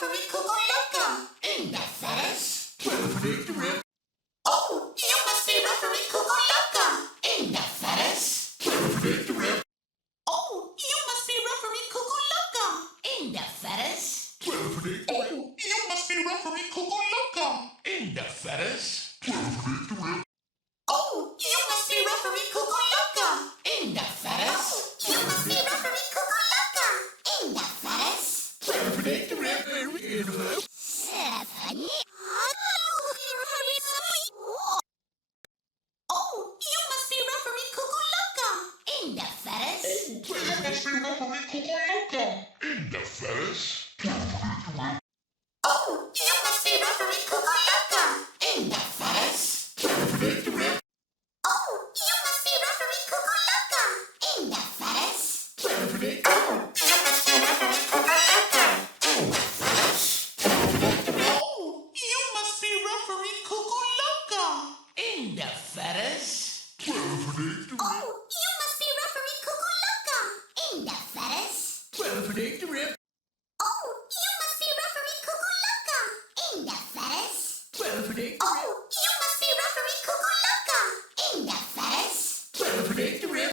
referee cuckoo loco. Ain't that fast? Predict the rip. Oh, you must be referee cuckoo loco. Ain't that fast? Predict the rip. Oh, you must be referee cuckoo loco. Ain't that fast? Predict the rip. Oh, you must be referee cuckoo loco. Ain't that fast? Predict the rip. Oh, you must be referee cuckoo loco. Ain't that fast? You must be referee cuckoo loco. Ain't that fast? Predict the rip. Oh, you must be referee cuckoo loco. Ain't that fast? You must be referee cuckoo loco. Ain't that fast? Oh, you must be referee cuckoo loco. Ain't that fast? Predict the rip. Oh, you must be referee cuckoo loco. Ain't that fast? Predict. Oh, you must be referee cuckoo loco. Ain't that fast? Predict the rip. Oh, you must be referee cuckoo loco. Ain't that fast? Predict the rip. Oh, you must be referee cuckoo loco. Ain't that fast? Predict the rip. Oh, you must be referee cuckoo loco. Ain't that fast? Predict the rip.